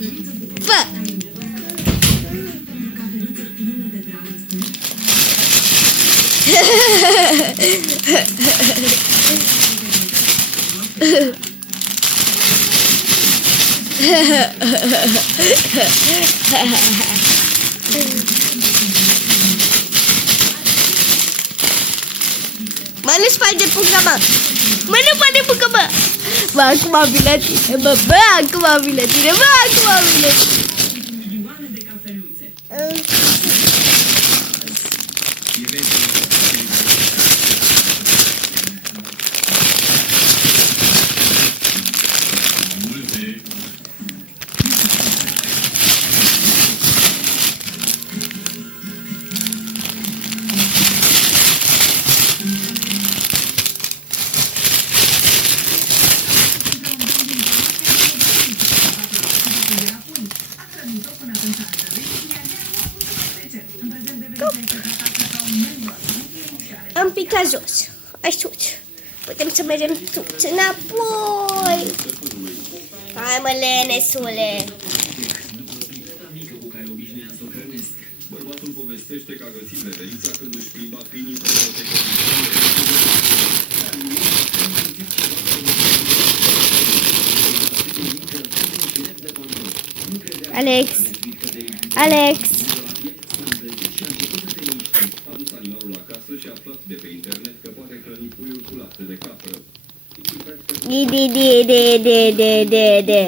Fă! Mana spider buka mak? Mana pada buka mak? Mak aku mau bila tidak, mak aku mau bila tidak, mak aku mau bila. Am picat jos. Hai sus. Putem să mergem sus înapoi. Hai mă, lenesule. Bărbatul povestește că a găsit Neverița când își plimba câinii pe Alex. Alex. și a aflat de pe internet că poate hrăni puiul cu lapte de capră. De.